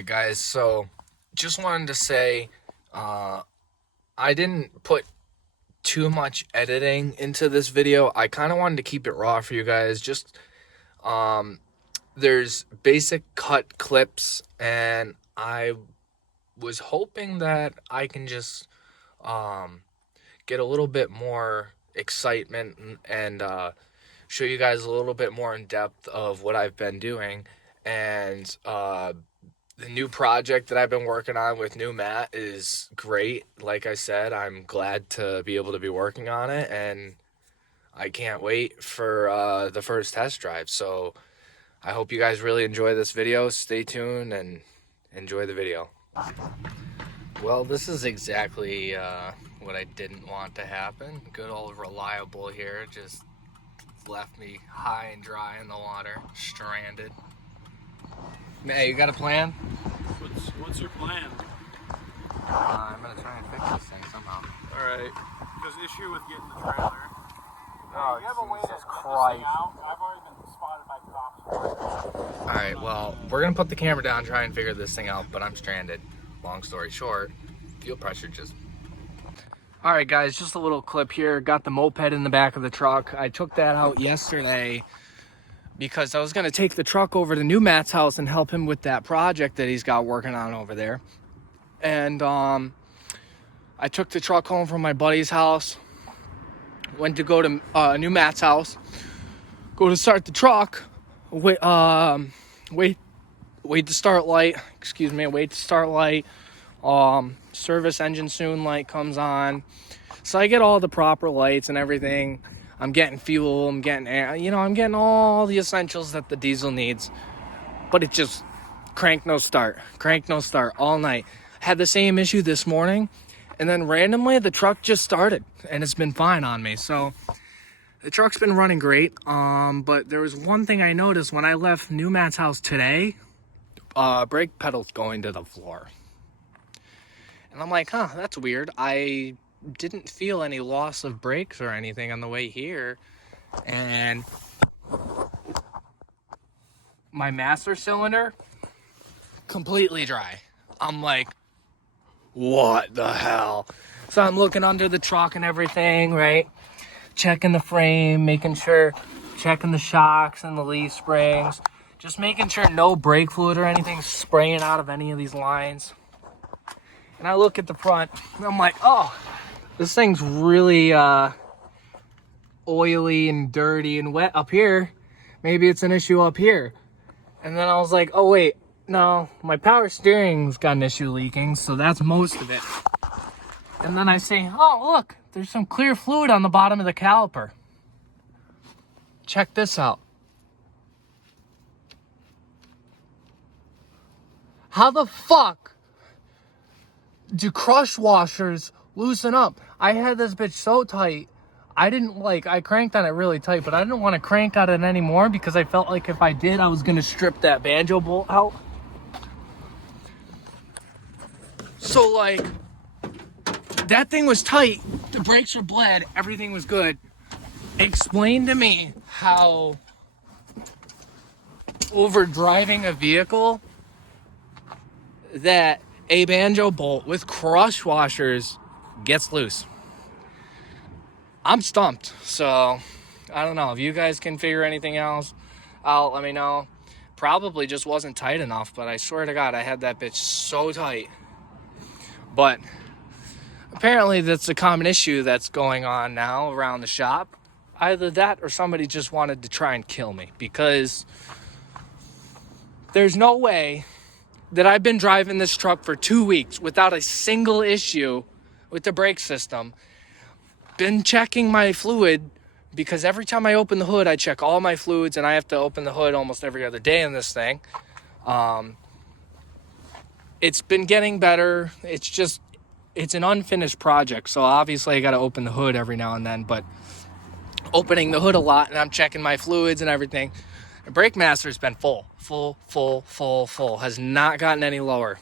Alright guys, so just wanted to say I didn't put too much editing into this video. I kind of wanted to keep it raw for you guys. Just there's basic cut clips, and I was hoping that I can just get a little bit more excitement and show you guys a little bit more in depth of what I've been doing. And the new project that I've been working on with new Matt is great. Like I said, I'm glad to be able to be working on it, and I can't wait for the first test drive. So I hope you guys really enjoy this video. Stay tuned and enjoy the video. Well, this is exactly what I didn't want to happen. Good old Reliable here just left me high and dry in the water, stranded. Matt, you got a plan? What's your plan? I'm gonna try and fix this thing somehow. Alright. Because issue with getting the trailer. Oh, you have a way to Jesus get this Christ. thing out. I've already been spotted by cops. Alright, well, we're gonna put the camera down, try and figure this thing out, but I'm stranded. Long story short, fuel pressure just... Alright guys, just a little clip here. Got the moped in the back of the truck. I took that out yesterday because I was going to take the truck over to New Matt's house and help him with that project that he's got working on over there. And I took the truck home from my buddy's house, went to go to New Matt's house, go to start the truck, wait to start light, wait to start light, service engine soon light comes on. So I get all the proper lights and everything. I'm getting fuel, I'm getting air, I'm getting all the essentials that the diesel needs. But it just crank no start all night. Had the same issue this morning, and then randomly the truck just started, and it's been fine on me. So the truck's been running great. But there was one thing I noticed when I left New Matt's house today. Brake pedal's going to the floor. And I'm like, that's weird. I didn't feel any loss of brakes or anything on the way here. And my master cylinder, completely dry. I'm like, what the hell? So I'm looking under the truck and everything, right? Checking the frame, checking the shocks and the leaf springs. Just making sure no brake fluid or anything's spraying out of any of these lines. And I look at the front, and I'm like, oh, this thing's really oily and dirty and wet up here. Maybe it's an issue up here. And then I was like, oh wait, no, my power steering's got an issue leaking, so that's most of it. And then I say, oh look, there's some clear fluid on the bottom of the caliper. Check this out. How the fuck do crush washers loosen up? I had this bitch so tight. I cranked on it really tight, but I didn't want to crank on it anymore because I felt like if I did, I was going to strip that banjo bolt out. So that thing was tight. The brakes were bled. Everything was good. Explain to me how over driving a vehicle that a banjo bolt with crush washers gets loose. I'm stumped. So I don't know if you guys can figure anything else out. Let me know. Probably just wasn't tight enough, but I swear to God, I had that bitch so tight. But apparently that's a common issue that's going on now around the shop. Either that or somebody just wanted to try and kill me, because there's no way that I've been driving this truck for 2 weeks without a single issue with the brake system. Been checking my fluid, because every time I open the hood, I check all my fluids, and I have to open the hood almost every other day in this thing. It's been getting better. It's an unfinished project, so obviously I got to open the hood every now and then, but opening the hood a lot, and I'm checking my fluids and everything. The brake master's been full. Has not gotten any lower.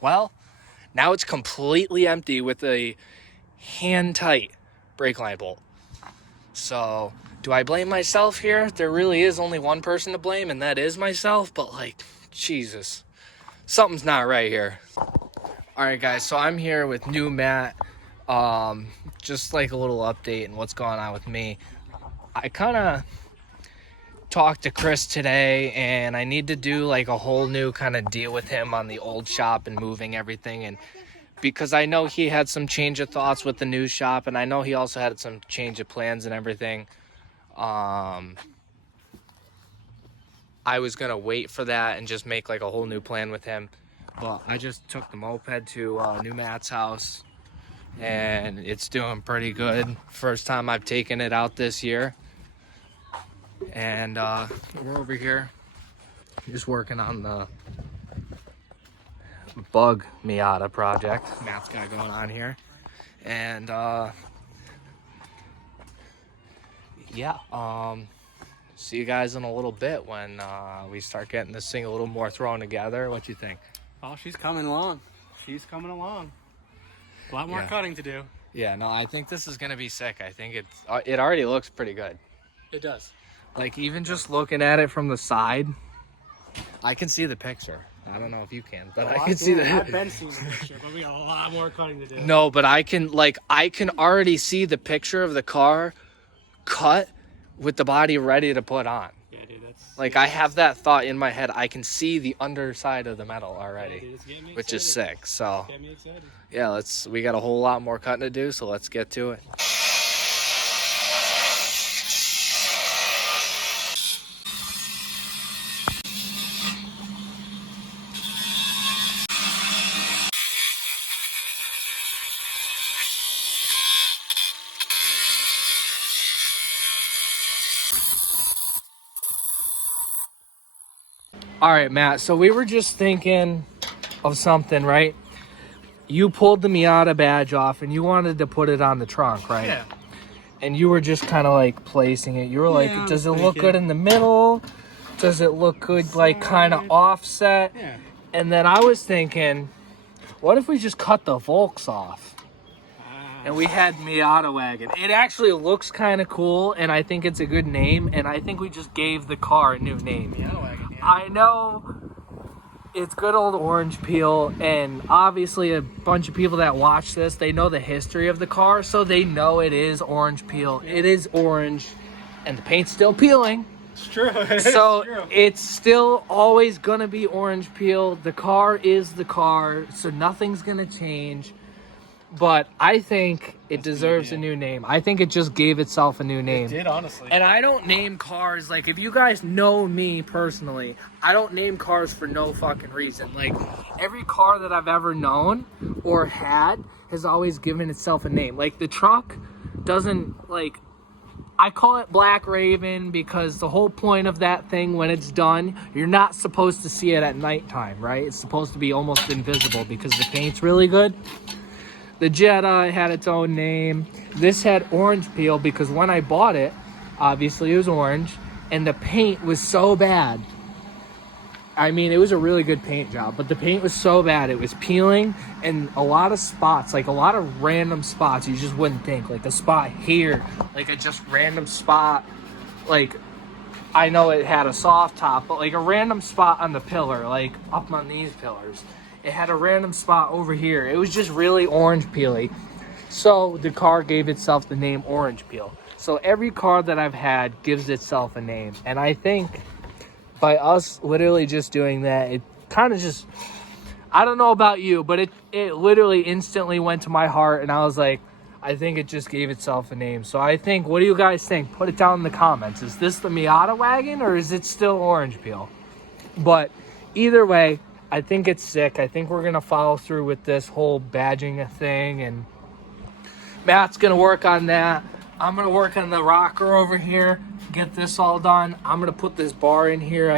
Well, now it's completely empty with a hand-tight brake line bolt. So, do I blame myself here? There really is only one person to blame, and that is myself, but Jesus. something's not right here. All right, guys, so I'm here with new Matt. Just like a little update and what's going on with me. I kind of talked to Chris today, and I need to do like a whole new kind of deal with him on the old shop and moving everything. And because I know he had some change of thoughts with the new shop, and I know he also had some change of plans and everything. I was gonna wait for that and just make like a whole new plan with him, but I just took the moped to new Matt's house, and it's doing pretty good. First time I've taken it out this year, and we're over here just working on the bug Miata project Matt's got going on here, and yeah, see you guys in a little bit when we start getting this thing a little more thrown together. What you think? Oh, she's coming along. She's coming along. A lot more cutting to do. Yeah, no, I think this is gonna be sick. I think it already looks pretty good. It does. Like, even just looking at it from the side, I can see the picture. I don't know if you can, but I can see the. I've been seeing the picture, but we got a lot more cutting to do. No, but I can already see the picture of the car cut with the body ready to put on. Yeah, dude, that's Like, I have that thought in my head. I can see the underside of the metal already, dude, it's getting me which is excited. sick. So Get me excited. yeah, we got a whole lot more cutting to do. So let's get to it. All right, Matt. So we were just thinking of something, right? You pulled the Miata badge off and you wanted to put it on the trunk, right? Yeah. And you were just kind of like placing it. You were Yeah, like, I does it was look thinking. good in the middle? Does it look good, like kind of offset? Yeah. And then I was thinking, what if we just cut the Volks off? And we had Miata wagon. It actually looks kind of cool, and I think it's a good name, and I think we just gave the car a new name. Miata wagon, yeah. I know it's good old orange peel, and obviously a bunch of people that watch this, they know the history of the car, so they know it is orange peel. It is orange, and the paint's still peeling. It's true. So true. it's still always gonna be orange peel. The car is the car, so nothing's gonna change. But I think it deserves a new name. I think it just gave itself a new name. It did, honestly. And I don't name cars, like, if you guys know me personally, I don't name cars for no fucking reason. Like, every car that I've ever known or had has always given itself a name. Like, the truck doesn't, like, I call it Black Raven because the whole point of that thing, when it's done, you're not supposed to see it at nighttime, right? It's supposed to be almost invisible because the paint's really good. The Jetta had its own name. This had orange peel because when I bought it, obviously it was orange, and the paint was so bad. I mean, it was a really good paint job, but the paint was so bad. It was peeling, and a lot of spots, like a lot of random spots you just wouldn't think. Like a spot here, like a just random spot. Like, I know it had a soft top, but like a random spot on the pillar, like up on these pillars. It had a random spot over here. It was just really orange peely. So the car gave itself the name Orange Peel. So every car that I've had gives itself a name. And I think by us literally just doing that, it kind of just, I don't know about you, but it literally instantly went to my heart. And I was like, I think it just gave itself a name. So I think, what do you guys think? Put it down in the comments. Is this the Miata wagon or is it still Orange Peel? But either way, I think it's sick. I think we're going to follow through with this whole badging thing, and Matt's going to work on that. I'm going to work on the rocker over here, get this all done. I'm going to put this bar in here.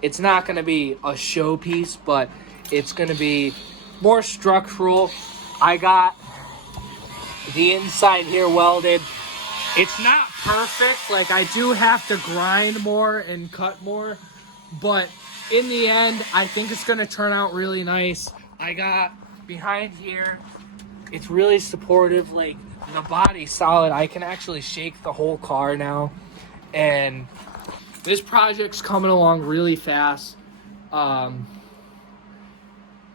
It's not going to be a showpiece, but it's going to be more structural. I got the inside here welded. It's not perfect. Like, I do have to grind more and cut more, but in the end, I think it's going to turn out really nice. I got behind here, it's really supportive. Like, the body's solid. I can actually shake the whole car now. And this project's coming along really fast.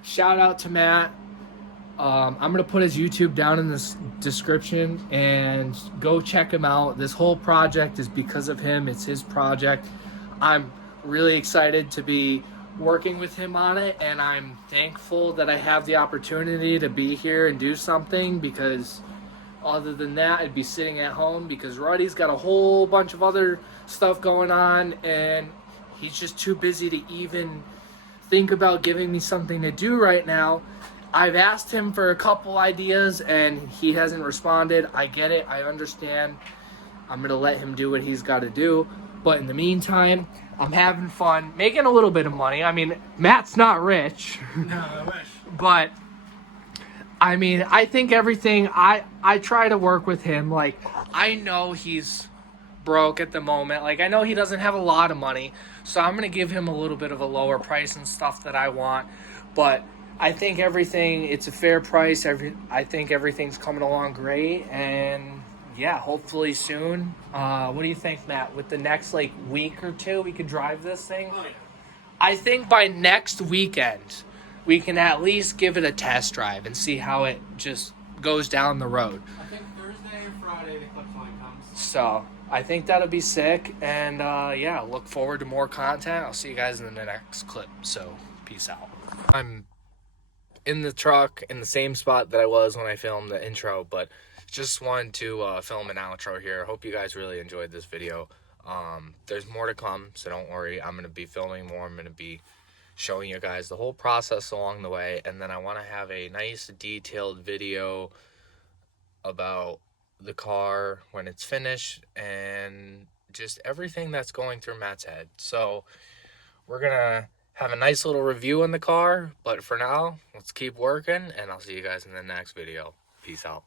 shout out to Matt. I'm going to put his YouTube down in the description and go check him out. This whole project is because of him. It's his project. I'm really excited to be working with him on it, and I'm thankful that I have the opportunity to be here and do something, because other than that, I'd be sitting at home because Ruddy's got a whole bunch of other stuff going on, and he's just too busy to even think about giving me something to do right now. I've asked him for a couple ideas and he hasn't responded. I get it. I understand. I'm going to let him do what he's got to do. But in the meantime, I'm having fun, making a little bit of money. I mean, Matt's not rich. No, I wish. But, I mean, I think everything, I try to work with him. Like, I know he's broke at the moment. Like, I know he doesn't have a lot of money. So I'm going to give him a little bit of a lower price and stuff that I want. But I think everything, it's a fair price. I think everything's coming along great, and yeah, hopefully soon. What do you think, Matt? With the next like week or two, we could drive this thing. Oh, yeah. I think by next weekend, we can at least give it a test drive and see how it just goes down the road. I think Thursday or Friday the clip line comes. So I think that'll be sick, and yeah, look forward to more content. I'll see you guys in the next clip. So peace out. I'm in the truck in the same spot that I was when I filmed the intro, but just wanted to film an outro here. Hope you guys really enjoyed this video. There's more to come, so don't worry. I'm going to be filming more. I'm going to be showing you guys the whole process along the way, and then I want to have a nice detailed video about the car when it's finished and just everything that's going through Matt's head. So we're going to have a nice little review on the car, but for now, let's keep working, and I'll see you guys in the next video. Peace out.